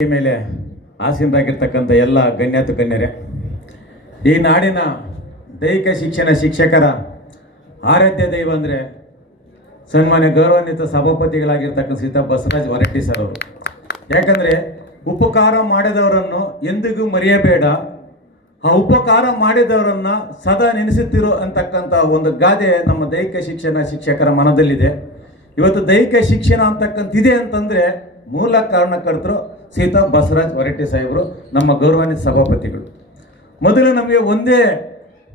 ಮೇಲೆ ಆಸೀನರಾಗಿರ್ತಕ್ಕಂಥ ಎಲ್ಲ ಗಣ್ಯಾತು ಗಣ್ಯರೇ, ಈ ನಾಡಿನ ದೈಹಿಕ ಶಿಕ್ಷಣ ಶಿಕ್ಷಕರ ಆರಾಧ್ಯ ದೈವ ಅಂದರೆ ಸನ್ಮಾನ್ಯ ಗೌರವಾನ್ವಿತ ಸಭಾಪತಿಗಳಾಗಿರ್ತಕ್ಕಂಥ ಶ್ರೀ ಬಸವರಾಜ್ ಹೊರಟ್ಟಿ ಸರ್ ಅವರು. ಯಾಕಂದರೆ ಉಪಕಾರ ಮಾಡಿದವರನ್ನು ಎಂದಿಗೂ ಮರೆಯಬೇಡ, ಆ ಉಪಕಾರ ಮಾಡಿದವರನ್ನು ಸದಾ ನೆನೆಸುತ್ತಿರೋ ಅಂತಕ್ಕಂಥ ಒಂದು ಗಾದೆ ನಮ್ಮ ದೈಹಿಕ ಶಿಕ್ಷಣ ಶಿಕ್ಷಕರ ಮನದಲ್ಲಿದೆ. ಇವತ್ತು ದೈಹಿಕ ಶಿಕ್ಷಣ ಅಂತಕ್ಕಂಥದ್ದಿದೆ ಅಂತಂದರೆ ಮೂಲ ಕಾರಣಕರ್ತರು ಶ್ರೀತಾ ಬಸವರಾಜ್ ಹೊರಟ್ಟಿ ಸಾಹೇಬರು, ನಮ್ಮ ಗೌರವಾನ್ವಿತ ಸಭಾಪತಿಗಳು. ಮೊದಲು ನಮಗೆ ಒಂದೇ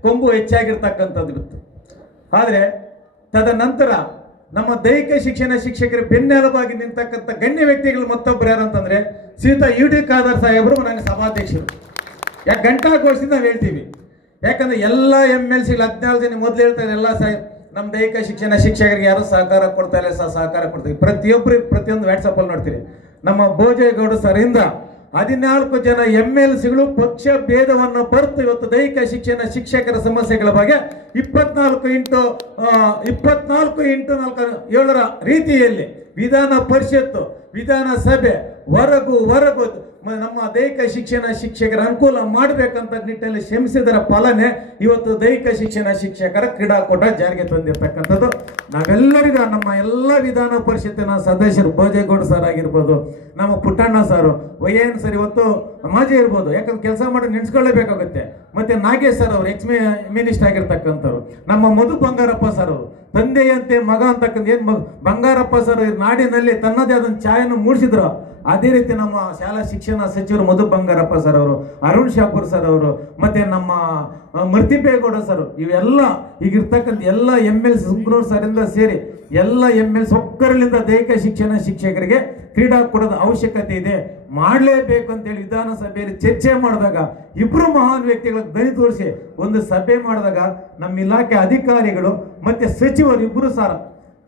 ಕೊಂಬು ಹೆಚ್ಚಾಗಿರ್ತಕ್ಕಂಥದ್ದು ಇತ್ತು. ಆದರೆ ತದನಂತರ ನಮ್ಮ ದೈಹಿಕ ಶಿಕ್ಷಣ ಶಿಕ್ಷಕರ ಬೆನ್ನೆಲುಬಾಗಿ ನಿಂತಕ್ಕಂಥ ಗಣ್ಯ ವ್ಯಕ್ತಿಗಳು ಮತ್ತೊಬ್ಬರು ಯಾರಂತಂದರೆ ಶ್ರೀತಾ UD ಖಾದರ್ ಸಾಹೇಬರು, ನನಗೆ ಸಭಾಧ್ಯಕ್ಷರು. ಯಾಕೆ ಘಂಟಾಘೋಷದಿಂದ ನಾವು ಹೇಳ್ತೀವಿ, ಯಾಕಂದರೆ ಎಲ್ಲ MLCಗಳು 14 ಜನ ಮೊದಲು ಹೇಳ್ತಾರೆ, ಎಲ್ಲ ನಮ್ಮ ದೈಹಿಕ ಶಿಕ್ಷಣ ಶಿಕ್ಷಕರಿಗೆ ಯಾರು ಸಹಕಾರ ಕೊಡ್ತಾ ಇಲ್ಲ, ಸಹಕಾರ ಕೊಡ್ತೀವಿ. ಪ್ರತಿಯೊಂದು ವಾಟ್ಸಪ್ಪಲ್ಲಿ ನೋಡ್ತೀರಿ. ನಮ್ಮ ಭೋಜೇಗೌಡ ಸರಿಂದ 14 ಜನ MLCಗಳು ಪಕ್ಷ ಭೇದವನ್ನು ಬರ್ತು ಇವತ್ತು ದೈಹಿಕ ಶಿಕ್ಷಣ ಶಿಕ್ಷಕರ ಸಮಸ್ಯೆಗಳ ಬಗ್ಗೆ 24x7 ರೀತಿಯಲ್ಲಿ ವಿಧಾನ ಪರಿಷತ್ತು, ವಿಧಾನಸಭೆ ಹೊರಗು ನಮ್ಮ ದೈಹಿಕ ಶಿಕ್ಷಣ ಶಿಕ್ಷಕರ ಅನುಕೂಲ ಮಾಡಬೇಕಂತ ನಿಟ್ಟಿನಲ್ಲಿ ಶ್ರಮಿಸಿದರ ಫಲನೇ ಇವತ್ತು ದೈಹಿಕ ಶಿಕ್ಷಣ ಶಿಕ್ಷಕರ ಕ್ರೀಡಾಕೂಟ ಜಾರಿಗೆ ತಂದಿರತಕ್ಕಂಥದ್ದು. ನಾವೆಲ್ಲರಿಗೂ ನಮ್ಮ ಎಲ್ಲ ವಿಧಾನ ಪರಿಷತ್ತಿನ ಸದಸ್ಯರು, ಭೋಜೇಗೌಡ ಸರ್ ಆಗಿರ್ಬೋದು, ನಮ್ಮ ಪುಟ್ಟಣ್ಣ ಸಾರು, YN ಸರ್, ಇವತ್ತು ಮಾಜಿ ಇರ್ಬೋದು, ಯಾಕಂದ್ರೆ ಕೆಲಸ ಮಾಡಿ ನೆನೆಸ್ಕೊಳ್ಳೇಬೇಕಾಗುತ್ತೆ. ಮತ್ತು ನಾಗೇಶ್ ಸರ್ ಅವರು ಮಿನಿಸ್ಟರ್ ಆಗಿರ್ತಕ್ಕಂಥವ್ರು, ನಮ್ಮ ಮಧು ಬಂಗಾರಪ್ಪ ಸರ್ ಅವರು, ತಂದೆಯಂತೆ ಮಗ ಅಂತಕ್ಕಂಥ ಏನು ಬಂಗಾರಪ್ಪ ಸರ್ ನಾಡಿನಲ್ಲಿ ತನ್ನದೇ ಆದ ಛಾಯೆಯನ್ನು ಮೂಡಿಸಿದ್ರು. ಅದೇ ರೀತಿ ನಮ್ಮ ಶಾಲಾ ಶಿಕ್ಷಣ ಸಚಿವರು ಮಧು ಬಂಗಾರಪ್ಪ ಸರ್ ಅವರು, ಅರುಣ್ ಶಾಪುರ್ ಸರ್ ಅವರು, ಮತ್ತು ನಮ್ಮ ಮರ್ತಿಪೇಗೌಡ ಸರ್, ಇವೆಲ್ಲ ಈಗಿರ್ತಕ್ಕಂಥ ಎಲ್ಲ MLC ಸುಬ್ರೂರ್ ಸರಿಂದ ಸೇರಿ ಎಲ್ಲ MLC ಒಕ್ಕರಲಿಂದ ದೈಹಿಕ ಶಿಕ್ಷಣ ಶಿಕ್ಷಕರಿಗೆ ಕ್ರೀಡಾಕೂಟದ ಅವಶ್ಯಕತೆ ಇದೆ, ಮಾಡಲೇಬೇಕು ಅಂತೇಳಿ ವಿಧಾನಸಭೆಯಲ್ಲಿ ಚರ್ಚೆ ಮಾಡಿದಾಗ ಇಬ್ಬರು ಮಹಾನ್ ವ್ಯಕ್ತಿಗಳ ಧ್ವನಿ ತೋರಿಸಿ ಒಂದು ಸಭೆ ಮಾಡಿದಾಗ ನಮ್ಮ ಇಲಾಖೆ ಅಧಿಕಾರಿಗಳು ಮತ್ತು ಸಚಿವರು ಇಬ್ಬರು ಸಾರ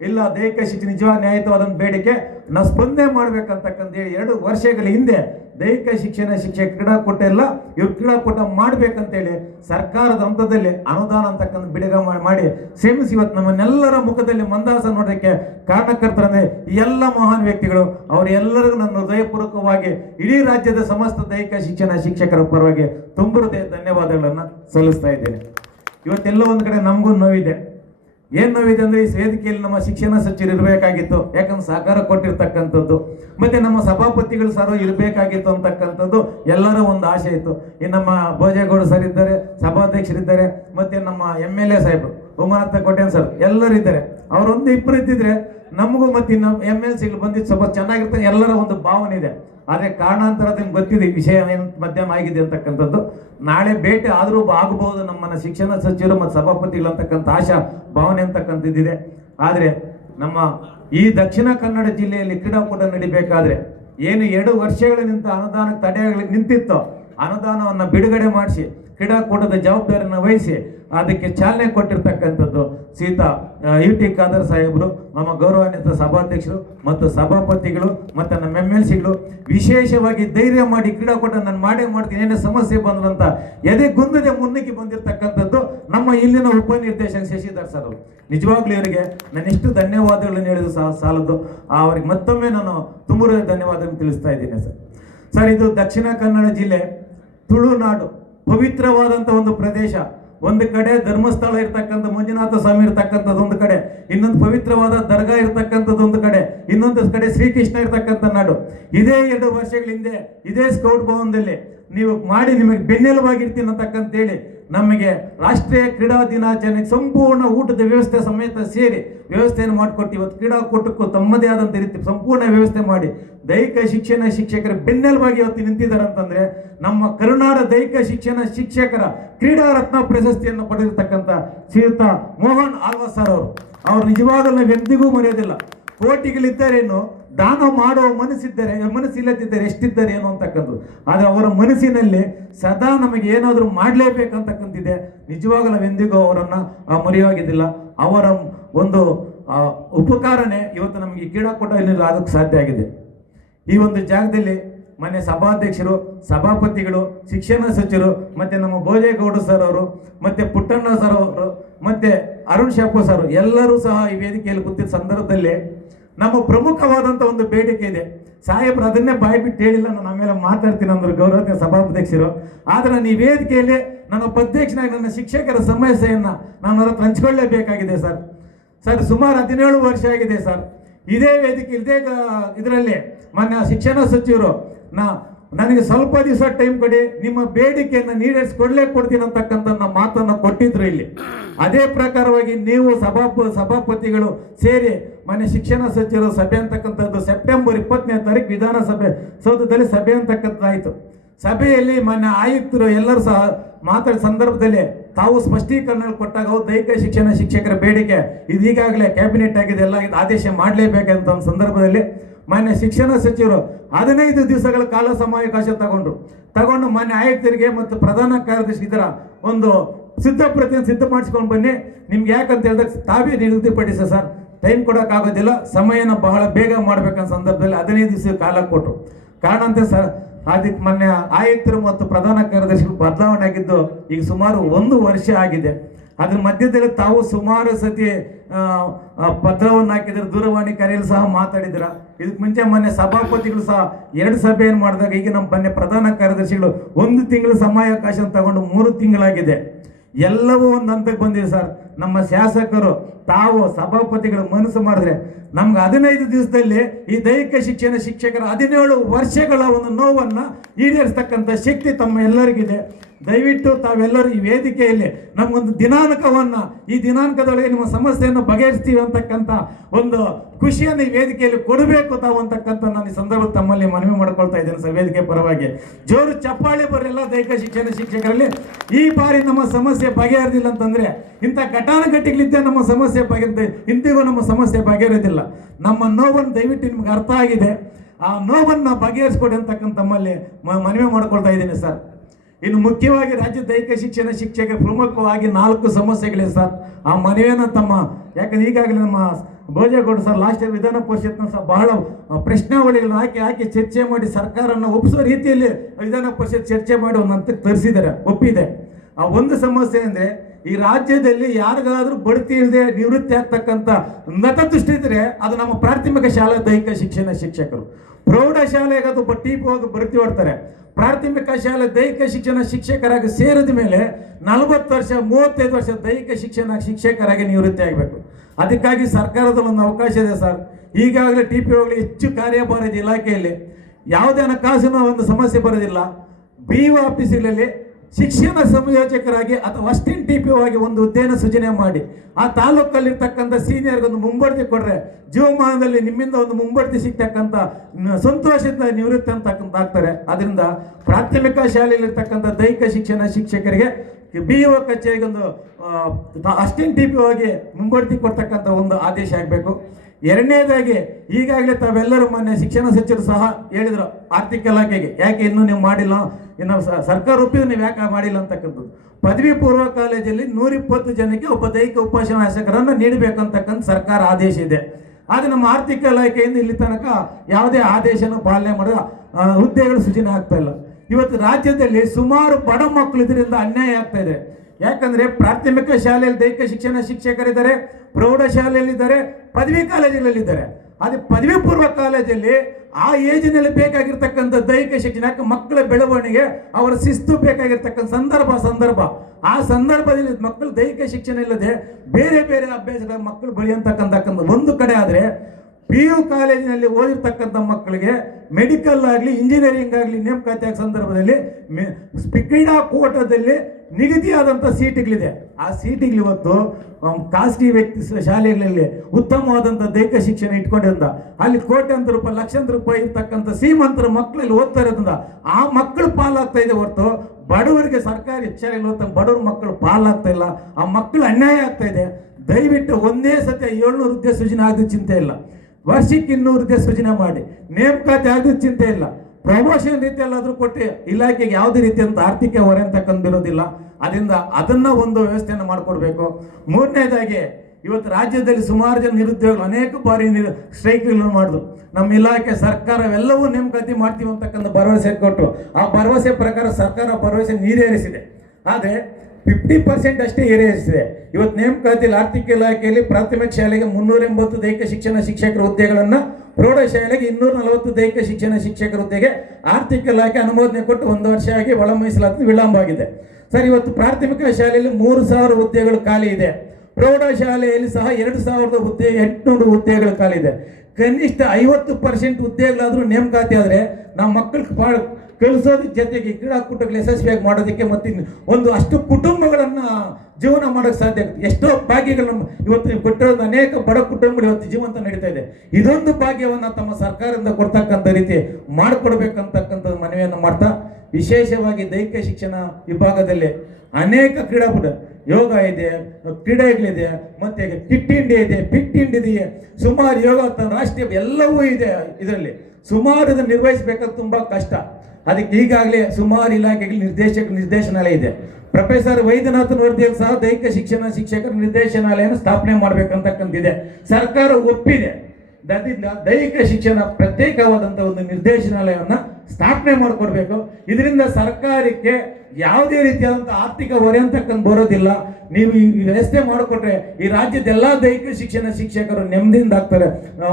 ಇಲ್ಲ, ದೈಹಿಕ ಶಿಕ್ಷಣ ನಿಜವಾದ ನ್ಯಾಯಯುತವಾದ ಬೇಡಿಕೆ ನಾವು ಸ್ಪಂದನೆ ಮಾಡ್ಬೇಕಂತಕ್ಕಂಥ ಹೇಳಿ 2 ವರ್ಷಗಳ ಹಿಂದೆ ದೈಹಿಕ ಶಿಕ್ಷಣ ಶಿಕ್ಷಕ ಕ್ರೀಡಾಕೂಟ ಇಲ್ಲ, ಇವ್ರು ಕ್ರೀಡಾಕೂಟ ಮಾಡ್ಬೇಕಂತೇಳಿ ಸರ್ಕಾರದ ಹಂತದಲ್ಲಿ ಅನುದಾನ ಅಂತಕ್ಕಂಥ ಬಿಡುಗಡೆ ಮಾಡಿ ಶ್ರಮಿಸಿ ಇವತ್ತು ನಮ್ಮನ್ನೆಲ್ಲರ ಮುಖದಲ್ಲಿ ಮಂದಹಾಸ ನೋಡೋದಕ್ಕೆ ಕಾರಣಕರ್ತರಂದ್ರೆ ಈ ಎಲ್ಲ ಮಹಾನ್ ವ್ಯಕ್ತಿಗಳು. ಅವರೆಲ್ಲರಿಗೂ ನನ್ನ ಹೃದಯಪೂರ್ವಕವಾಗಿ ಇಡೀ ರಾಜ್ಯದ ಸಮಸ್ತ ದೈಹಿಕ ಶಿಕ್ಷಣ ಶಿಕ್ಷಕರ ಪರವಾಗಿ ತುಂಬ ಹೃದಯ ಧನ್ಯವಾದಗಳನ್ನು ಸಲ್ಲಿಸ್ತಾ ಇದ್ದೇನೆ. ಇವತ್ತೆಲ್ಲ ಒಂದು ಕಡೆ ನಮಗೂ ನೋವಿದೆ. ಏನು ನೋವಿದೆ ಅಂದರೆ ಈ ವೇದಿಕೆಯಲ್ಲಿ ನಮ್ಮ ಶಿಕ್ಷಣ ಸಚಿವರು ಇರಬೇಕಾಗಿತ್ತು, ಯಾಕಂದ್ರೆ ಸಹಕಾರ ಕೊಟ್ಟಿರ್ತಕ್ಕಂಥದ್ದು, ಮತ್ತು ನಮ್ಮ ಸಭಾಪತಿಗಳು ಸರ್ ಇರಬೇಕಾಗಿತ್ತು ಅಂತಕ್ಕಂಥದ್ದು ಎಲ್ಲರ ಒಂದು ಆಸೆ ಇತ್ತು. ಈ ನಮ್ಮ ಭೋಜೇಗೌಡ ಸರ್ ಇದ್ದಾರೆ, ಸಭಾಧ್ಯಕ್ಷರಿದ್ದಾರೆ, ಮತ್ತು ನಮ್ಮ MLA ಸಾಹೇಬರು ಉಮಾನಾಥ ಕೋಟ್ಯಾನ್ ಸರ್ ಎಲ್ಲರೂ ಇದ್ದಾರೆ. ಅವರೊಂದು ಇಬ್ಬರು ಇದ್ದಿದ್ರೆ ನಮಗೂ ಮತ್ತು ಇನ್ನು MLCಗಳು ಬಂದಿದ್ದು ಸ್ವಲ್ಪ ಚೆನ್ನಾಗಿರ್ತಾರೆ, ಎಲ್ಲರ ಒಂದು ಭಾವನೆ ಇದೆ. ಆದರೆ ಕಾರಣಾಂತರದ ನಿಮ್ಗೆ ಗೊತ್ತಿದೆ ವಿಷಯ ಏನು ಮಧ್ಯಾಹ್ನ ಆಗಿದೆ ಅಂತಕ್ಕಂಥದ್ದು. ನಾಳೆ ಭೇಟಿ ಆದರೂ ಆಗಬಹುದು ನಮ್ಮನ್ನ ಶಿಕ್ಷಣ ಸಚಿವರು ಮತ್ತು ಸಭಾಪತಿಗಳು ಅಂತಕ್ಕಂಥ ಆಶಾ ಭಾವನೆ ಅಂತಕ್ಕಂಥದ್ದಿದೆ. ಆದರೆ ನಮ್ಮ ಈ ದಕ್ಷಿಣ ಕನ್ನಡ ಜಿಲ್ಲೆಯಲ್ಲಿ ಕ್ರೀಡಾಕೂಟ ನಡಿಬೇಕಾದ್ರೆ ಏನು 2 ವರ್ಷಗಳ ನಿಂತ ಅನುದಾನ ತಡೆಯಾಗಲಿಕ್ಕೆ ನಿಂತಿತ್ತೋ ಅನುದಾನವನ್ನು ಬಿಡುಗಡೆ ಮಾಡಿಸಿ ಕ್ರೀಡಾಕೂಟದ ಜವಾಬ್ದಾರಿಯನ್ನು ವಹಿಸಿ ಅದಕ್ಕೆ ಚಾಲನೆ ಕೊಟ್ಟಿರ್ತಕ್ಕಂಥದ್ದು ಶ್ರೀತಾ UD ಖಾದರ್ ಸಾಹೇಬರು, ನಮ್ಮ ಗೌರವಾನ್ವಿತ ಸಭಾಧ್ಯಕ್ಷರು ಮತ್ತು ಸಭಾಪತಿಗಳು ಮತ್ತು ನಮ್ಮ MLCಗಳು ವಿಶೇಷವಾಗಿ ಧೈರ್ಯ ಮಾಡಿ ಕ್ರೀಡಾಕೂಟ ನಾನು ಮಾಡ್ತೀನಿ, ಏನೇ ಸಮಸ್ಯೆ ಬಂದ್ರು ಅಂತ ಎದೆಗುಂದದೆ ಮುನ್ನುಗ್ಗಿ ಬಂದಿರತಕ್ಕಂಥದ್ದು ನಮ್ಮ ಇಲ್ಲಿನ ಉಪನಿರ್ದೇಶಕ ಶಶಿಧರ್ ಸರ್ ಅವರು. ನಿಜವಾಗ್ಲೂ ಇವರಿಗೆ ನಾನು ಎಷ್ಟು ಧನ್ಯವಾದಗಳನ್ನು ಹೇಳಿದ್ರು ಸಾಲದು. ಅವರಿಗೆ ಮತ್ತೊಮ್ಮೆ ನಾನು ತುಂಬ ಧನ್ಯವಾದಗಳನ್ನು ತಿಳಿಸ್ತಾ ಇದ್ದೀನಿ ಸರ್. ಇದು ದಕ್ಷಿಣ ಕನ್ನಡ ಜಿಲ್ಲೆ ತುಳುನಾಡು, ಪವಿತ್ರವಾದಂಥ ಒಂದು ಪ್ರದೇಶ. ಒಂದು ಕಡೆ ಧರ್ಮಸ್ಥಳ ಇರ್ತಕ್ಕಂಥ ಮಂಜುನಾಥ ಸ್ವಾಮಿ ಇರ್ತಕ್ಕಂಥದ್ದು ಒಂದು ಕಡೆ, ಇನ್ನೊಂದು ಪವಿತ್ರವಾದ ದರ್ಗಾ ಇರ್ತಕ್ಕಂಥದ್ದು ಒಂದು ಕಡೆ, ಇನ್ನೊಂದು ಕಡೆ ಶ್ರೀಕೃಷ್ಣ ಇರ್ತಕ್ಕಂಥ ನಾಡು. ಇದೇ 2 ವರ್ಷಗಳ ಹಿಂದೆ ಇದೇ ಸ್ಕೌಟ್ ಭವನದಲ್ಲಿ ನೀವು ಮಾಡಿ ನಿಮಗೆ ಬೆನ್ನೆಲುಬಾಗಿರ್ತೀನಿ ಅಂತಕ್ಕಂತೇಳಿ ನಮಗೆ ರಾಷ್ಟ್ರೀಯ ಕ್ರೀಡಾ ದಿನಾಚರಣೆಗೆ ಸಂಪೂರ್ಣ ಊಟದ ವ್ಯವಸ್ಥೆ ಸಮೇತ ಸೇರಿ ವ್ಯವಸ್ಥೆಯನ್ನು ಮಾಡಿಕೊಟ್ಟು ಇವತ್ತು ಕ್ರೀಡಾಕೂಟಕ್ಕೂ ತಮ್ಮದೇ ಆದಂಥ ರೀತಿ ಸಂಪೂರ್ಣ ವ್ಯವಸ್ಥೆ ಮಾಡಿ ದೈಹಿಕ ಶಿಕ್ಷಣ ಶಿಕ್ಷಕರ ಬೆನ್ನೆಲುಬಾಗಿ ಇವತ್ತು ನಿಂತಿದ್ದಾರೆ ಅಂತಂದರೆ ನಮ್ಮ ಕರುನಾಡ ದೈಹಿಕ ಶಿಕ್ಷಣ ಶಿಕ್ಷಕರ ಕ್ರೀಡಾ ರತ್ನ ಪ್ರಶಸ್ತಿಯನ್ನು ಪಡೆದಿರ್ತಕ್ಕಂಥ ಶ್ರೀಯುತ ಮೋಹನ್ ಆಳ್ವ ಸರ್ ಅವರು ನಿಜವಾಗಲೂ ನಾವು ಎಂದಿಗೂ ಮರೆಯೋದಿಲ್ಲ. ಕೋಟಿಗಳಿದ್ದಾರೇನು, ದಾನ ಮಾಡುವ ಮನಸ್ಸಿಲ್ಲದಿದ್ದರೆ ಎಷ್ಟಿದ್ದಾರೆ ಏನು ಅಂತಕ್ಕಂಥದ್ದು. ಆದರೆ ಅವರ ಮನಸ್ಸಿನಲ್ಲಿ ಸದಾ ನಮಗೆ ಏನಾದರೂ ಮಾಡಲೇಬೇಕಂತಕ್ಕಂತಿದೆ. ನಿಜವಾಗಲೂ ನಾವೆಂದಿಗೂ ಅವರನ್ನು ಮರೆಯುವಾಗಿದ್ದಿಲ್ಲ. ಅವರ ಒಂದು ಉಪಕಾರನೇ ಇವತ್ತು ನಮಗೆ ಈ ಕ್ರೀಡಾಕೂಟ ಆಗಕ್ಕೆ ಸಾಧ್ಯ ಆಗಿದೆ. ಈ ಒಂದು ಜಾಗದಲ್ಲಿ ಮನೆ ಸಭಾಧ್ಯಕ್ಷರು, ಸಭಾಪತಿಗಳು, ಶಿಕ್ಷಣ ಸಚಿವರು, ಮತ್ತು ನಮ್ಮ ಭೋಜೇಗೌಡ ಸರ್ ಅವರು, ಮತ್ತು ಪುಟ್ಟಣ್ಣ ಸರ್ ಅವರು, ಮತ್ತು ಅರುಣ್ ಶಾಪು ಸರ್ ಎಲ್ಲರೂ ಸಹ ಈ ವೇದಿಕೆಯಲ್ಲಿ ಕೂತಿದ್ದ ಸಂದರ್ಭದಲ್ಲಿ ನಮ್ಮ ಪ್ರಮುಖವಾದಂಥ ಒಂದು ಬೇಡಿಕೆ ಇದೆ. ಸಾಹೇಬ್ರು ಅದನ್ನೇ ಬಾಯಿ ಬಿಟ್ಟು ಹೇಳಿಲ್ಲ, ನಾನು ಆಮೇಲೆ ಮಾತಾಡ್ತೀನಿ ಅಂದರು ಗೌರವದ ಸಭಾಧ್ಯಕ್ಷರು. ಆದರೆ ಈ ವೇದಿಕೆಯಲ್ಲಿ ನನ್ನ ಅಧ್ಯಕ್ಷನಾಗಿ ನನ್ನ ಶಿಕ್ಷಕರ ಸಮಸ್ಯೆಯನ್ನು ನಾನು ಅವರ ಹತ್ರ ಹಂಚ್ಕೊಳ್ಳೇಬೇಕಾಗಿದೆ ಸರ್. ಸುಮಾರು 17 ವರ್ಷ ಆಗಿದೆ ಸರ್. ಇದೇ ವೇದಿಕೆ ಇದರಲ್ಲಿ ಮಾನ್ಯ ಶಿಕ್ಷಣ ಸಚಿವರು ನನಗೆ ಸ್ವಲ್ಪ ದಿವಸ ಟೈಮ್ ಕೊಡಿ, ನಿಮ್ಮ ಬೇಡಿಕೆಯನ್ನು ಕೊಡ್ತೀನಿ ಅಂತಕ್ಕಂಥ ಮಾತನ್ನು ಕೊಟ್ಟಿದ್ರು ಇಲ್ಲಿ. ಅದೇ ಪ್ರಕಾರವಾಗಿ ನೀವು ಸಭಾಪತಿಗಳು ಸೇರಿ ಮಾನ್ಯ ಶಿಕ್ಷಣ ಸಚಿವರು ಸಭೆ ಅಂತಕ್ಕಂಥದ್ದು ಸೆಪ್ಟೆಂಬರ್ 20ನೇ ತಾರೀಕು ವಿಧಾನಸಭೆ ಸೌಧದಲ್ಲಿ ಸಭೆ ಅಂತಕ್ಕಂಥದ್ದಾಯಿತು. ಸಭೆಯಲ್ಲಿ ಮಾನ್ಯ ಆಯುಕ್ತರು ಎಲ್ಲರೂ ಸಹ ಮಾತಾಡಿದ ಸಂದರ್ಭದಲ್ಲಿ ತಾವು ಸ್ಪಷ್ಟೀಕರಣ ಕೊಟ್ಟಾಗ ದೈಹಿಕ ಶಿಕ್ಷಣ ಶಿಕ್ಷಕರ ಬೇಡಿಕೆ ಇದು ಈಗಾಗಲೇ ಕ್ಯಾಬಿನೆಟ್ ಆಗಿದೆ, ಎಲ್ಲ ಆದೇಶ ಮಾಡಲೇಬೇಕಂತ ಒಂದು ಸಂದರ್ಭದಲ್ಲಿ ಮಾನ್ಯ ಶಿಕ್ಷಣ ಸಚಿವರು 15 ದಿವಸಗಳ ಕಾಲ ಸಮಯಾವಕಾಶ ತಗೊಂಡು ಮಾನ್ಯ ಆಯುಕ್ತರಿಗೆ ಮತ್ತು ಪ್ರಧಾನ ಕಾರ್ಯದರ್ಶಿ ಇದರ ಒಂದು ಸಿದ್ಧಪ್ರತಿಯನ್ನು ಸಿದ್ಧ ಮಾಡಿಸ್ಕೊಂಡು ಬನ್ನಿ, ನಿಮ್ಗೆ ಯಾಕಂತ ಹೇಳಿದಾಗ ತಾವೇ ನಿಗದಿಪಡಿಸಿ ಸರ್, ಟೈಮ್ ಕೊಡೋಕ್ಕಾಗೋದಿಲ್ಲ, ಸಮಯನ ಬಹಳ ಬೇಗ ಮಾಡ್ಬೇಕಂತ ಸಂದರ್ಭದಲ್ಲಿ 15 ದಿವಸ ಕಾಲ ಕೊಟ್ಟರು. ಕಾರಣ ಅಂತ ಸರ್ ಅದಕ್ಕೆ ಮೊನ್ನೆ ಆಯುಕ್ತರು ಮತ್ತು ಪ್ರಧಾನ ಕಾರ್ಯದರ್ಶಿಗಳು ಬದಲಾವಣೆ ಆಗಿದ್ದು ಈಗ ಸುಮಾರು 1 ವರ್ಷ ಆಗಿದೆ. ಅದ್ರ ಮಧ್ಯದಲ್ಲಿ ತಾವು ಸುಮಾರು ಸತಿ ಪತ್ರವನ್ನು ಹಾಕಿದ್ರೆ, ದೂರವಾಣಿ ಕರೆಯಲು ಸಹ ಮಾತಾಡಿದ್ರ. ಇದಕ್ಕೆ ಮುಂಚೆ ಮೊನ್ನೆ ಸಭಾಪತಿಗಳು ಸಹ 2 ಸಭೆಯನ್ನು ಮಾಡಿದಾಗ ಈಗ ನಮ್ಮ ಮೊನ್ನೆ ಪ್ರಧಾನ ಕಾರ್ಯದರ್ಶಿಗಳು 1 ತಿಂಗಳು ಸಮಯಾವಕಾಶ ತಗೊಂಡು 3 ತಿಂಗಳಾಗಿದೆ. ಎಲ್ಲವೂ ಒಂದು ಹಂತಕ್ಕೆ ಬಂದಿದೆ ಸರ್. ನಮ್ಮ ಶಾಸಕರು ತಾವು ಸಭಾಪತಿಗಳು ಮನಸ್ಸು ಮಾಡಿದ್ರೆ ನಮ್ಗೆ 15 ದಿವಸದಲ್ಲಿ ಈ ದೈಹಿಕ ಶಿಕ್ಷಣ ಶಿಕ್ಷಕರ 17 ವರ್ಷಗಳ ಒಂದು ನೋವನ್ನು ಈಡೇರಿಸ್ತಕ್ಕಂಥ ಶಕ್ತಿ ತಮ್ಮ ಎಲ್ಲರಿಗಿದೆ. ದಯವಿಟ್ಟು ತಾವೆಲ್ಲರೂ ಈ ವೇದಿಕೆಯಲ್ಲಿ ನಮಗೊಂದು ದಿನಾಂಕವನ್ನು, ಈ ದಿನಾಂಕದೊಳಗೆ ನಿಮ್ಮ ಸಮಸ್ಯೆಯನ್ನು ಬಗೆಹರಿಸ್ತೀವಿ ಅಂತಕ್ಕಂಥ ಒಂದು ಖುಷಿಯನ್ನು ಈ ವೇದಿಕೆಯಲ್ಲಿ ಕೊಡಬೇಕು ತಾವು ಅಂತಕ್ಕಂಥ ನಾನು ಈ ಸಂದರ್ಭ ತಮ್ಮಲ್ಲಿ ಮನವಿ ಮಾಡ್ಕೊಳ್ತಾ ಇದ್ದೇನೆ ಸರ್. ವೇದಿಕೆ ಪರವಾಗಿ ಜೋರು ಚಪ್ಪಾಳೆ ಬರಲಿಲ್ಲ. ದೈಹಿಕ ಶಿಕ್ಷಣ ಶಿಕ್ಷಕರಲ್ಲಿ ಈ ಬಾರಿ ನಮ್ಮ ಸಮಸ್ಯೆ ಬಗೆಹರಿದಿಲ್ಲ ಅಂತಂದ್ರೆ ಇಂಥ ಘಟಾನುಘಟಿಗಳಿದ್ದೇ ನಮ್ಮ ಸಮಸ್ಯೆ ಇಂದಿಗೂ ನಮ್ಮ ಸಮಸ್ಯೆ ಬಗೆಹರಿದಿಲ್ಲ. ನಮ್ಮ ನೋವನ್ನು ದಯವಿಟ್ಟು ನಿಮ್ಗೆ ಅರ್ಥ ಆಗಿದೆ, ಆ ನೋವನ್ನು ಬಗೆಹರಿಸ್ಕೊಡಿ ಅಂತಕ್ಕಂಥ ತಮ್ಮಲ್ಲಿ ಮನವಿ ಮಾಡ್ಕೊಳ್ತಾ ಇದ್ದೀನಿ ಸರ್. ಇನ್ನು ಮುಖ್ಯವಾಗಿ ರಾಜ್ಯ ದೈಹಿಕ ಶಿಕ್ಷಣ ಶಿಕ್ಷಕರ ಪ್ರಮುಖವಾಗಿ 4 ಸಮಸ್ಯೆಗಳಿವೆ ಸರ್. ಆ ಮನವಿಯನ್ನು ಯಾಕಂದ್ರೆ ಈಗಾಗಲೇ ನಮ್ಮ ಭೋಜೇಗೌಡ ಸರ್ ಲಾಸ್ಟ್ ಇಯರ್ ವಿಧಾನ ಪರಿಷತ್ನ ಸಹ ಬಹಳ ಪ್ರಶ್ನಾವಳಿಗಳನ್ನ ಹಾಕಿ ಚರ್ಚೆ ಮಾಡಿ ಸರ್ಕಾರನ ಒಪ್ಪಿಸೋ ರೀತಿಯಲ್ಲಿ ವಿಧಾನ ಪರಿಷತ್ ಚರ್ಚೆ ಮಾಡಿ ಒಂದು ಹಂತಕ್ಕೆ ತರಿಸಿದ್ದಾರೆ, ಒಪ್ಪಿದೆ. ಆ ಒಂದು ಸಮಸ್ಯೆ ಅಂದರೆ ಈ ರಾಜ್ಯದಲ್ಲಿ ಯಾರಿಗಾದ್ರೂ ಬಡ್ತಿ ಇಲ್ಲದೆ ನಿವೃತ್ತಿ ಆಗ್ತಕ್ಕಂಥ ನತದೃಷ್ಟಿ ಇದ್ರೆ ಅದು ನಮ್ಮ ಪ್ರಾಥಮಿಕ ಶಾಲಾ ದೈಹಿಕ ಶಿಕ್ಷಣ ಶಿಕ್ಷಕರು. ಪ್ರೌಢಶಾಲೆಗೆ ಅದು ಹೋಗಿ ಬಡ್ತಿ ಹೊಡ್ತಾರೆ. ಪ್ರಾಥಮಿಕ ಶಾಲೆ ದೈಹಿಕ ಶಿಕ್ಷಣ ಶಿಕ್ಷಕರಾಗಿ ಸೇರಿದ ಮೇಲೆ 40 ವರ್ಷ 35 ವರ್ಷ ದೈಹಿಕ ಶಿಕ್ಷಣ ಶಿಕ್ಷಕರಾಗಿ ನಿವೃತ್ತಿ ಆಗಬೇಕು. ಅದಕ್ಕಾಗಿ ಸರ್ಕಾರದಲ್ಲಿ ಒಂದು ಅವಕಾಶ ಇದೆ ಸರ್. ಈಗಾಗಲೇ TPOಗಳಿಗೆ ಹೆಚ್ಚು ಕಾರ್ಯಭಾರ ಇದೆ ಇಲಾಖೆಯಲ್ಲಿ. ಯಾವುದೇ ಹಣಕಾಸಿನ ಒಂದು ಸಮಸ್ಯೆ ಬರೋದಿಲ್ಲ. BO ಆಫೀಸ್ಗಳಲ್ಲಿ ಶಿಕ್ಷಣ ಸಂಯೋಜಕರಾಗಿ ಅಥವಾ ಅಸ್ಟಿನ್ TPO ಆಗಿ ಒಂದು ಹುದ್ದೆಯನ್ನು ಸೃಜನೆ ಮಾಡಿ ಆ ತಾಲೂಕಲ್ಲಿರ್ತಕ್ಕಂಥ ಸೀನಿಯರ್ಗೆ ಒಂದು ಮುಂಬಡ್ತಿ ಕೊಡ್ರೆ ಜೀವಮಾನದಲ್ಲಿ ನಿಮ್ಮಿಂದ ಒಂದು ಮುಂಬಡ್ತಿ ಸಿಗ್ತಕ್ಕಂಥ ಸಂತೋಷದಿಂದ ನಿವೃತ್ತಿ ಅಂತಕ್ಕಂಥ ಆಗ್ತಾರೆ. ಅದರಿಂದ ಪ್ರಾಥಮಿಕ ಶಾಲೆಯಲ್ಲಿರ್ತಕ್ಕಂಥ ದೈಹಿಕ ಶಿಕ್ಷಣ ಶಿಕ್ಷಕರಿಗೆ BO ಕಚೇರಿಗೆ ಒಂದು ಅಸ್ಟಿನ್ TPO ಆಗಿ ಮುಂಬಡ್ತಿ ಕೊಡ್ತಕ್ಕಂಥ ಒಂದು ಆದೇಶ ಆಗಬೇಕು. ಎರಡನೇದಾಗಿ ಈಗಾಗಲೇ ತಾವೆಲ್ಲರೂ ಮೊನ್ನೆ ಶಿಕ್ಷಣ ಸಚಿವರು ಸಹ ಹೇಳಿದ್ರು ಆರ್ಥಿಕ ಇಲಾಖೆಗೆ, ಯಾಕೆ ಇನ್ನೂ ನೀವು ಮಾಡಿಲ್ಲ, ಇನ್ನು ಸರ್ಕಾರ ಒಪ್ಪಿದ್ರೆ ನೀವು ಯಾಕೆ ಮಾಡಿಲ್ಲ ಅಂತಕ್ಕಂಥದ್ದು. ಪದವಿ ಪೂರ್ವ ಕಾಲೇಜಲ್ಲಿ 120 ಜನಕ್ಕೆ ಒಬ್ಬ ದೈಹಿಕ ಉಪನ್ಯಾಸಕರನ್ನು ನೀಡಬೇಕಂತಕ್ಕಂಥ ಸರ್ಕಾರ ಆದೇಶ ಇದೆ. ಆದರೆ ನಮ್ಮ ಆರ್ಥಿಕ ಇಲಾಖೆಯಿಂದ ಇಲ್ಲಿ ತನಕ ಯಾವುದೇ ಆದೇಶನ ಪಾಲನೆ ಮಾಡೋ ಹುದ್ದೆಗಳು ಸೃಜನೆ ಆಗ್ತಾ ಇಲ್ಲ. ಇವತ್ತು ರಾಜ್ಯದಲ್ಲಿ ಸುಮಾರು ಬಡ ಮಕ್ಕಳು ಇದರಿಂದ ಅನ್ಯಾಯ ಆಗ್ತಾ ಇದೆ. ಯಾಕಂದರೆ ಪ್ರಾಥಮಿಕ ಶಾಲೆಯಲ್ಲಿ ದೈಹಿಕ ಶಿಕ್ಷಣ ಶಿಕ್ಷಕರಿದ್ದಾರೆ, ಪ್ರೌಢಶಾಲೆಯಲ್ಲಿದ್ದಾರೆ, ಪದವಿ ಕಾಲೇಜುಗಳಲ್ಲಿದ್ದಾರೆ. ಅದೇ ಪದವಿ ಪೂರ್ವ ಕಾಲೇಜಲ್ಲಿ ಆ ಏಜಿನಲ್ಲಿ ಬೇಕಾಗಿರ್ತಕ್ಕಂಥ ದೈಹಿಕ ಶಿಕ್ಷಣ, ಯಾಕೆ ಮಕ್ಕಳ ಬೆಳವಣಿಗೆ ಅವರ ಶಿಸ್ತು ಬೇಕಾಗಿರ್ತಕ್ಕಂಥ ಸಂದರ್ಭ ಆ ಸಂದರ್ಭದಲ್ಲಿ ಮಕ್ಕಳು ದೈಹಿಕ ಶಿಕ್ಷಣ ಇಲ್ಲದೆ ಬೇರೆ ಬೇರೆ ಅಭ್ಯಾಸಗಳ ಮಕ್ಕಳು ಬೆಳೆಯಂತಕ್ಕಂಥ ಒಂದು ಕಡೆ ಆದರೆ PU ಕಾಲೇಜಿನಲ್ಲಿ ಓದಿರ್ತಕ್ಕಂಥ ಮಕ್ಕಳಿಗೆ ಮೆಡಿಕಲ್ ಆಗಲಿ ಇಂಜಿನಿಯರಿಂಗ್ ಆಗಲಿ ನೇಮಕಾತಿ ಆಗೋ ಸಂದರ್ಭದಲ್ಲಿ ಕ್ರೀಡಾ ಕೋಟಾದಲ್ಲಿ ನಿಗದಿಯಾದಂಥ ಸೀಟ್ಗಳಿದೆ. ಆ ಸೀಟಿಗೆ ಇವತ್ತು ಖಾಸಗಿ ವ್ಯಕ್ತಿ ಶಾಲೆಗಳಲ್ಲಿ ಉತ್ತಮವಾದಂಥ ದೈಹಿಕ ಶಿಕ್ಷಣ ಇಟ್ಕೊಂಡಿರೋದ್ರಿಂದ ಅಲ್ಲಿ ಕೋಟ್ಯಾಂತರ ರೂಪಾಯಿ ಲಕ್ಷಾಂತರ ರೂಪಾಯಿ ಇರ್ತಕ್ಕಂಥ ಶ್ರೀಮಂತರ ಮಕ್ಕಳಲ್ಲಿ ಓದ್ತಾ ಇರೋದ್ರಿಂದ ಆ ಮಕ್ಕಳು ಪಾಲಾಗ್ತಾ ಇದೆ ಹೊರತು ಬಡವರಿಗೆ ಸರ್ಕಾರಿ ಶಾಲೆಯಲ್ಲಿ ಓದ್ತಾ ಬಡವ್ರ ಮಕ್ಕಳು ಪಾಲಾಗ್ತಾ ಇಲ್ಲ. ಆ ಮಕ್ಕಳು ಅನ್ಯಾಯ ಆಗ್ತಾ ಇದೆ. ದಯವಿಟ್ಟು ಒಂದೇ ಸತಿ 700 ಹುದ್ದೆ ಸೃಜನೆ ಆಗೋದು ಚಿಂತೆ ಇಲ್ಲ, ವರ್ಷಕ್ಕೆ 200 ಹುದ್ದೆ ಸೃಜನೆ ಮಾಡಿ, ನೇಮಕಾತಿ ಆಗೋದು ಚಿಂತೆ ಇಲ್ಲ, ಪ್ರಮೋಷನ್ ರೀತಿಯಲ್ಲಾದರೂ ಕೊಟ್ಟು ಇಲಾಖೆಗೆ ಯಾವುದೇ ರೀತಿಯಂತ ಆರ್ಥಿಕ ಹೊರೆ ಅಂತಕ್ಕಂದಿರೋದಿಲ್ಲ. ಅದರಿಂದ ಅದನ್ನು ಒಂದು ವ್ಯವಸ್ಥೆಯನ್ನು ಮಾಡಿಕೊಡ್ಬೇಕು. ಮೂರನೇದಾಗಿ ಇವತ್ತು ರಾಜ್ಯದಲ್ಲಿ ಸುಮಾರು ಜನ ನಿರುದ್ಯೋಗಿಗಳು ಅನೇಕ ಬಾರಿ ಸ್ಟ್ರೈಕ್ಗಳನ್ನು ಮಾಡಿದ್ರು. ನಮ್ಮ ಇಲಾಖೆ ಸರ್ಕಾರವೆಲ್ಲವೂ ನೇಮಕಾತಿ ಮಾಡ್ತೀವಿ ಅಂತಕ್ಕಂಥ ಭರವಸೆ ಕೊಟ್ಟರು. ಆ ಭರವಸೆ ಪ್ರಕಾರ ಸರ್ಕಾರ ಭರವಸೆ ನೀರೇರಿಸಿದೆ. ಆದರೆ 50% ಅಷ್ಟೇ ಏರಿಯಾಸಿದೆ. ಇವತ್ತು ನೇಮಕಾತಿಯಲ್ಲಿ ಆರ್ಥಿಕ ಇಲಾಖೆಯಲ್ಲಿ ಪ್ರಾಥಮಿಕ ಶಾಲೆಗೆ 380 ದೈಹಿಕ ಶಿಕ್ಷಣ ಶಿಕ್ಷಕರ ಹುದ್ದೆಗಳನ್ನು, ಪ್ರೌಢಶಾಲೆಗೆ 240 ದೈಹಿಕ ಶಿಕ್ಷಣ ಶಿಕ್ಷಕರ ಹುದ್ದೆಗೆ ಆರ್ಥಿಕ ಇಲಾಖೆ ಅನುಮೋದನೆ ಕೊಟ್ಟು 1 ವರ್ಷ ಆಗಿ ಒಳ ಮೀಸಲಾತಿ ವಿಳಂಬ ಆಗಿದೆ ಸರ್. ಇವತ್ತು ಪ್ರಾಥಮಿಕ ಶಾಲೆಯಲ್ಲಿ 3000 ಹುದ್ದೆಗಳು ಖಾಲಿ ಇದೆ. ಪ್ರೌಢಶಾಲೆಯಲ್ಲಿ ಸಹ 2800 ಹುದ್ದೆಗಳು ಖಾಲಿ ಇದೆ. ಕನಿಷ್ಠ 50% ಹುದ್ದೆಗಳಾದರೂ ನೇಮಕಾತಿ ಆದರೆ ನಾವು ಮಕ್ಕಳಿಗೆ ಕಲಿಸೋದ್ರ ಜೊತೆಗೆ ಕ್ರೀಡಾಕೂಟಗಳು ಯಶಸ್ವಿಯಾಗಿ ಮಾಡೋದಕ್ಕೆ ಮತ್ತು ಒಂದು ಅಷ್ಟು ಕುಟುಂಬಗಳನ್ನು ಜೀವನ ಮಾಡೋಕ್ಕೆ ಸಾಧ್ಯ ಆಗುತ್ತೆ. ಎಷ್ಟೋ ಭಾಗ್ಯಗಳನ್ನು ಇವತ್ತು ಕೊಟ್ಟಿರೋದು ಅನೇಕ ಬಡ ಕುಟುಂಬಗಳು ಇವತ್ತು ಜೀವಂತ ನಡೀತಾ ಇದೆ. ಇದೊಂದು ಭಾಗ್ಯವನ್ನು ತಮ್ಮ ಸರ್ಕಾರದಿಂದ ಕೊಡ್ತಕ್ಕಂಥ ರೀತಿ ಮಾಡಿಕೊಡ್ಬೇಕಂತಕ್ಕಂಥದ್ದು ಮನವಿಯನ್ನು ಮಾಡ್ತಾ, ವಿಶೇಷವಾಗಿ ದೈಹಿಕ ಶಿಕ್ಷಣ ವಿಭಾಗದಲ್ಲಿ ಅನೇಕ ಕ್ರೀಡಾಪಟು ಯೋಗ ಇದೆ, ಕ್ರೀಡೆಗಳಿದೆ, ಮತ್ತೆ ಕಿಟ್ ಇಂಡಿಯಾ ಇದೆ, ಫಿಟ್ ಇಂಡಿಯಾ ಇದೆ, ಸುಮಾರು ಯೋಗ ರಾಷ್ಟ್ರೀಯ ಎಲ್ಲವೂ ಇದೆ. ಇದರಲ್ಲಿ ಸುಮಾರು ಇದನ್ನು ನಿರ್ವಹಿಸಬೇಕಾದ್ರೆ ತುಂಬ ಕಷ್ಟ. ಅದಕ್ಕೆ ಈಗಾಗಲೇ ಸುಮಾರು ಇಲಾಖೆಗಳ ನಿರ್ದೇಶನಾಲಯ ಇದೆ. ಪ್ರೊಫೆಸರ್ ವೈದ್ಯನಾಥನ್ ವರದಿಯಲ್ಲಿ ಸಹ ದೈಹಿಕ ಶಿಕ್ಷಣ ಶಿಕ್ಷಕರ ನಿರ್ದೇಶನಾಲಯನ ಸ್ಥಾಪನೆ ಮಾಡಬೇಕಂತಕ್ಕಂತಿದೆ. ಸರ್ಕಾರ ಒಪ್ಪಿದೆ. ದೈಹಿಕ ಶಿಕ್ಷಣ ಪ್ರತ್ಯೇಕವಾದಂಥ ಒಂದು ನಿರ್ದೇಶನಾಲಯವನ್ನು ಸ್ಥಾಪನೆ ಮಾಡಿಕೊಡ್ಬೇಕು. ಇದರಿಂದ ಸರ್ಕಾರಕ್ಕೆ ಯಾವುದೇ ರೀತಿಯಾದಂಥ ಆರ್ಥಿಕ ಹೊರೆ ಅಂತಕ್ಕಂಥ ಬರೋದಿಲ್ಲ. ನೀವು ಈ ವ್ಯವಸ್ಥೆ ಮಾಡಿಕೊಟ್ರೆ ಈ ರಾಜ್ಯದ ಎಲ್ಲ ದೈಹಿಕ ಶಿಕ್ಷಣ ಶಿಕ್ಷಕರು ನೆಮ್ಮದಿಯಿಂದ ಆಗ್ತಾರೆ,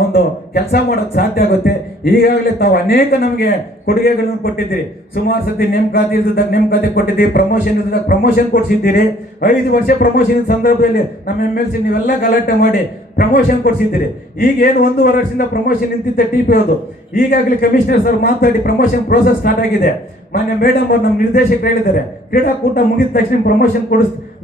ಒಂದು ಕೆಲಸ ಮಾಡೋಕ್ಕೆ ಸಾಧ್ಯ ಆಗುತ್ತೆ. ಈಗಾಗಲೇ ತಾವು ಅನೇಕ ನಮಗೆ ಕೊಡುಗೆಗಳನ್ನು ಕೊಟ್ಟಿದ್ದೀರಿ. ಸುಮಾರು ಸತಿ ನೇಮಕಾತಿ ಇದ್ದಾಗ ನೇಮಕಾತಿ ಕೊಟ್ಟಿದ್ದೀರಿ, ಪ್ರಮೋಷನ್ ಇದ್ದಾಗ ಪ್ರಮೋಷನ್ ಕೊಡಿಸಿದ್ದೀರಿ. 5 ವರ್ಷ ಪ್ರಮೋಷನ್ ಸಂದರ್ಭದಲ್ಲಿ ನಮ್ಮ MLC ನೀವೆಲ್ಲ ಗಲಾಟೆ ಮಾಡಿ ಪ್ರಮೋಷನ್ ಕೊಡಿಸಿದ್ದೀರಿ. ಈಗೇನು 1.5 ವರ್ಷದಿಂದ ಪ್ರಮೋಷನ್ ನಿಂತಿದ್ದ TP ಅದು ಈಗಾಗಲೇ ಕಮಿಷನರ್ ಸರ್ ಮಾತಾಡಿ ಪ್ರಮೋಷನ್ ಪ್ರೋಸೆಸ್ ಸ್ಟಾರ್ಟ್ ಆಗಿದೆ. ಮಾನ್ಯ ಮೇಡಮ್ ಅವ್ರು ನಮ್ಮ ನಿರ್ದೇಶಕರು ಹೇಳಿದ್ದಾರೆ, ಕ್ರೀಡಾಕೂಟ ಮುಗಿದ ತಕ್ಷಣ ಪ್ರಮೋಷನ್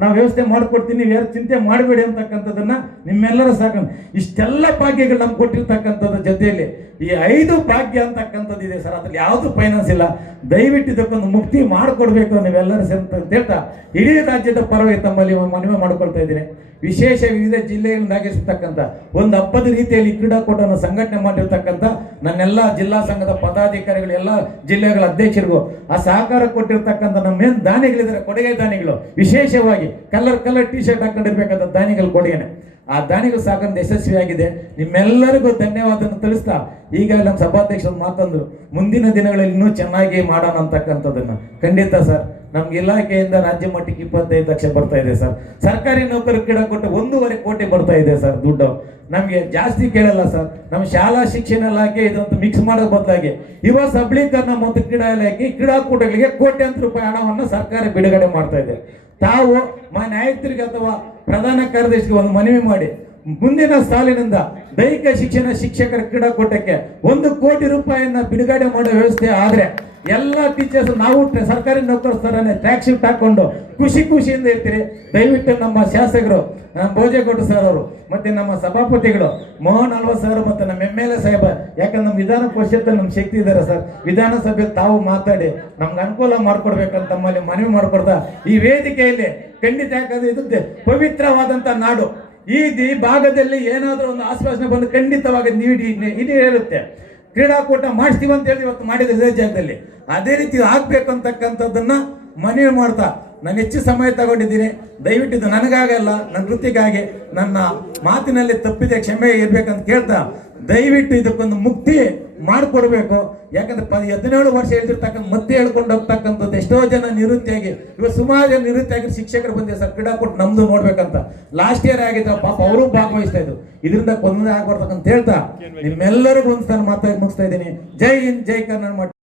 ನಾವು ವ್ಯವಸ್ಥೆ ಮಾಡಿಕೊಡ್ತೀನಿ, ನೀವು ಯಾರು ಚಿಂತೆ ಮಾಡಬೇಡಿ ಅಂತಕ್ಕಂಥದ್ದನ್ನ ನಿಮ್ಮೆಲ್ಲರ ಸಾಕು. ಇಷ್ಟೆಲ್ಲ ಭಾಗ್ಯಗಳು ನಮ್ಗೆ ಕೊಟ್ಟಿರ್ತಕ್ಕಂಥದ್ದು ಜೊತೆಯಲ್ಲಿ ಈ 5 ಭಾಗ್ಯ ಅಂತಕ್ಕಂಥದ್ದು ಇದೆ ಸರ್. ಅದ್ರಲ್ಲಿ ಯಾವುದು ಫೈನಾನ್ಸ್ ಇಲ್ಲ. ದಯವಿಟ್ಟು ಇದಕ್ಕೊಂದು ಮುಕ್ತಿ ಮಾಡಿಕೊಡ್ಬೇಕು ನೀವೆಲ್ಲರೂ ಸೇರಿ ಅಂತ ಹೇಳ್ತಾ ಇಡೀ ರಾಜ್ಯದ ಪರವಾಗಿ ತಮ್ಮಲ್ಲಿ ಮನವಿ ಮಾಡಿಕೊಳ್ತಾ ಇದ್ದೀನಿ. ವಿಶೇಷ ವಿವಿಧ ಜಿಲ್ಲೆಗಳನ್ನು ಆಗಿರ್ತಕ್ಕಂಥ ಒಂದು ಹಬ್ಬದ ರೀತಿಯಲ್ಲಿ ಕ್ರೀಡಾಕೂಟವನ್ನು ಸಂಘಟನೆ ಮಾಡಿರ್ತಕ್ಕಂಥ ನನ್ನೆಲ್ಲ ಜಿಲ್ಲಾ ಸಂಘದ ಪದಾಧಿಕಾರಿಗಳು, ಎಲ್ಲ ಜಿಲ್ಲೆಗಳ ಅಧ್ಯಕ್ಷರಿಗೂ ಆ ಸಹಕಾರ ಕೊಟ್ಟಿರ್ತಕ್ಕಂಥ ನಮ್ಮ ಏನು ದಾನಿಗಳಿದ್ದಾರೆ, ಕೊಡುಗೆ ದಾನಿಗಳು, ವಿಶೇಷವಾಗಿ ಕಲರ್ ಟಿ ಶರ್ಟ್ ಹಾಕೊಂಡಿರ್ಬೇಕಾದ ದಾನಿಗಳು ಕೊಡುಗೆನೆ, ಆ ದಾನಿಗಳು ಸಾಕಂತ ಯಶಸ್ವಿಯಾಗಿದೆ. ನಿಮ್ಮೆಲ್ಲರಿಗೂ ಧನ್ಯವಾದವನ್ನು ತಿಳಿಸ್ತಾ ಈಗ ನಮ್ಮ ಸಭಾಧ್ಯಕ್ಷರು ಮಾತಂದ್ರು, ಮುಂದಿನ ದಿನಗಳಲ್ಲಿ ಇನ್ನೂ ಚೆನ್ನಾಗಿ ಮಾಡೋಣ ಅಂತಕ್ಕಂಥದ್ದನ್ನು. ಖಂಡಿತ ಸರ್, ನಮ್ಗೆ ಇಲಾಖೆಯಿಂದ ರಾಜ್ಯ ಮಟ್ಟಕ್ಕೆ 25 ಲಕ್ಷ ಬರ್ತಾ ಇದೆ ಸರ್. ಸರ್ಕಾರಿ ನೌಕರರು ಕ್ರೀಡಾಕೂಟ 1.5 ಕೋಟಿ ಬರ್ತಾ ಇದೆ ಸರ್ ದುಡ್ಡು. ನಮಗೆ ಜಾಸ್ತಿ ಕೇಳಲ್ಲ ಸರ್. ನಮ್ಮ ಶಾಲಾ ಶಿಕ್ಷಣ ಇಲಾಖೆ ಇದೊಂದು ಮಿಕ್ಸ್ ಮಾಡೋ ಬದಲಾಗಿ ಯುವ ಸಬಲೀಕರಣ ಮತ್ತು ಕ್ರೀಡಾ ಇಲಾಖೆ ಕ್ರೀಡಾಕೂಟಗಳಿಗೆ ಕೋಟ್ಯಾಂತರ ರೂಪಾಯಿ ಹಣವನ್ನು ಸರ್ಕಾರ ಬಿಡುಗಡೆ ಮಾಡ್ತಾ ಇದೆ. ತಾವು ಮಾನ್ಯ ಆಯುಕ್ತರಿಗೆ ಅಥವಾ ಪ್ರಧಾನ ಕಾರ್ಯದರ್ಶಿಗೆ ಒಂದು ಮನವಿ ಮಾಡಿ, ಮುಂದಿನ ಸಾಲಿನಿಂದ ದೈಹಿಕ ಶಿಕ್ಷಣ ಶಿಕ್ಷಕರ ಕ್ರೀಡಾಕೂಟಕ್ಕೆ 1 ಕೋಟಿ ರೂಪಾಯಿಯನ್ನ ಬಿಡುಗಡೆ ಮಾಡೋ ವ್ಯವಸ್ಥೆ ಆದ್ರೆ ಎಲ್ಲ ಟೀಚರ್ಸ್ ನಾವು ಸರ್ಕಾರಿ ನೌಕರರ ಥರನೇ ಟ್ರ್ಯಾಕ್ ಶಿಫ್ಟ್ ಹಾಕೊಂಡು ಖುಷಿಯಿಂದ ಇರ್ತೀರಿ. ದಯವಿಟ್ಟು ನಮ್ಮ ಶಾಸಕರು ಭೋಜೇಗೌಡ ಸರ್ ಅವರು ಮತ್ತೆ ನಮ್ಮ ಸಭಾಪತಿಗಳು ಮೋಹನ್ ಅಲ್ವಾ ಸರ್ ಮತ್ತು ನಮ್ಮ MLA ಸಾಹೇಬ, ಯಾಕಂದ್ರೆ ನಮ್ಮ ವಿಧಾನ ಪರಿಷತ್ತಲ್ಲಿ ನಮ್ಮ ಶಕ್ತಿ ಇದ್ದಾರೆ ಸರ್, ವಿಧಾನಸಭೆಯಲ್ಲಿ ತಾವು ಮಾತಾಡಿ ನಮ್ಗೆ ಅನುಕೂಲ ಮಾಡ್ಕೊಡ್ಬೇಕಂತ ತಮ್ಮಲ್ಲಿ ಮನವಿ ಮಾಡ್ಕೊಡ್ತಾ ಈ ವೇದಿಕೆಯಲ್ಲಿ ಖಂಡಿತ, ಯಾಕಂದ್ರೆ ಇದು ಪವಿತ್ರವಾದಂಥ ನಾಡು. ಈ ಭಾಗದಲ್ಲಿ ಏನಾದರೂ ಒಂದು ಆಶ್ವಾಸನೆ ಬಂದು ಖಂಡಿತವಾಗಿ ಇದು ಹೇಳುತ್ತೆ. ಕ್ರೀಡಾಕೂಟ ಮಾಡಿಸ್ತೀವಿ ಅಂತ ಹೇಳಿ ಇವತ್ತು ಮಾಡಿದ ಇದೇ ಜಾಗದಲ್ಲಿ ಅದೇ ರೀತಿ ಆಗ್ಬೇಕು ಅಂತಕ್ಕಂಥದ್ದನ್ನ ಮನವಿ ಮಾಡ್ತಾ ನಾನು ಹೆಚ್ಚು ಸಮಯ ತಗೊಂಡಿದ್ದೀನಿ. ದಯವಿಟ್ಟು ಇದು ನನಗಾಗಲ್ಲ, ನನ್ನ ವೃತ್ತಿಗಾಗಿ ನನ್ನ ಮಾತಿನಲ್ಲಿ ತಪ್ಪಿದೆ ಕ್ಷಮೆ ಇರ್ಬೇಕಂತ ಕೇಳ್ತಾ ದಯವಿಟ್ಟು ಇದಕ್ಕೊಂದು ಮುಕ್ತಿ ಮಾಡಿಕೊಡ್ಬೇಕು. ಯಾಕಂದ್ರೆ 17 ವರ್ಷ ಹೇಳ್ತಿರ್ತಕ್ಕಂಥ ಮತ್ತೆ ಹೇಳ್ಕೊಂಡು ಹೋಗ್ತಕ್ಕಂಥದ್ದು ಎಷ್ಟೋ ಜನ ನಿವೃತ್ತಿಯಾಗಿ ಇವಾಗ ಸುಮಾರು ಜನ ನಿವೃತ್ತಿಯಾಗಿ ಶಿಕ್ಷಕರು ಬಂದಿದೆ ಸರ್. ಕ್ರೀಡಾಕೂಟ ನಮ್ದು ನೋಡ್ಬೇಕಂತ ಲಾಸ್ಟ್ ಇಯರ್ ಆಗಿದ್ರು, ಪಾಪ ಅವರು ಭಾಗವಹಿಸ್ತಾ ಇದ್ರು. ಇದರಿಂದ ಕೊಂದನೆ ಆಗ್ಬಾರ್ದಕ್ಕಂತ ಹೇಳ್ತಾ ನಿಮ್ಮೆಲ್ಲರಿಗೂ ಒಂದು ಸ್ಥಾನ ಮಾತಾಡಿ ಮುಗಿಸ್ತಾ ಇದ್ದೀನಿ. ಜೈ ಹಿಂದ್, ಜೈ ಕರ್ನಾಟಕ.